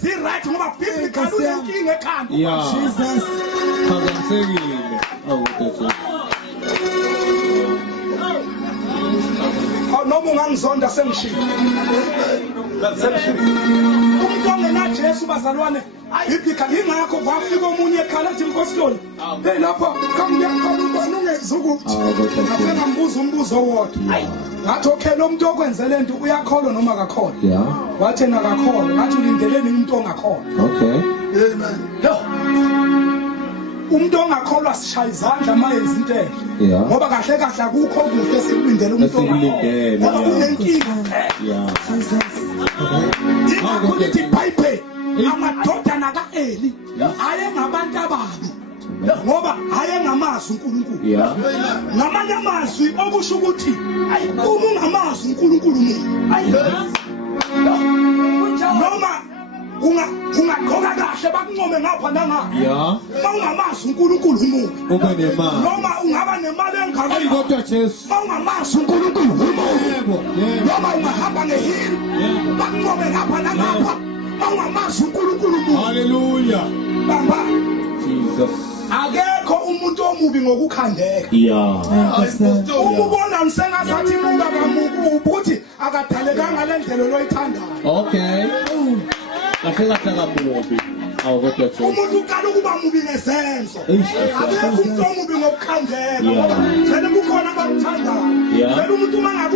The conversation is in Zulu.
zi right ngoba biblical unenkinga ekhanda. Jesus. Phazamisekile. Awukuthi. Noma ungangizonda sengishilo. Umuntu ongena Jesu bazalwane biblical ingakho kwafika omunye ekhala ethi Nkosikazi hey lapha kamnyakhona ungezukuthi ngabe ngambuza umbuzo owodwa ngathi okay lo muntu okwenze lento uyakholwa noma akakholwa wathi nakakholwa ngathi ulindeleni umuntu ongakholwa Okay. Amen. Umuntu ongakholwa sishaya izandla mayenza into enhle ngoba kahle kahle akukho kuhle sikulindele umuntu ongakholwa ngoba unenkinga ingakho lithi iBhayibheli amadodana kaEli ayengabantu ababi ngoba ayengamazi uNkulunkulu ngamanye amazwi okusho ukuthi uma ungamazi uNkulunkulu noma ungaqoka kahle bakuncome ngapha nangapha ungamazi uNkulunkulu umubi ube nemali noma ungaba nemali engaka kodwa Jesu ungamazi uNkulunkulu umubi noma ungahamba ngehili bakuncome ngapha nangapha ungamazi uNkulunkulu umubi haleluya baba Jesus akekho umuntu omubi ngokukhandeka umubona ngisengazathi buka kamuku ukuthi akadalekanga lendlela loyithandayo okay kahle kamubi awukodwa Jesu umuntu uqala ukuba mubi ngesenzo akekho umuntu omubi ngokukhandeka ngoba vele kukhona abakuthandayo vele umuntu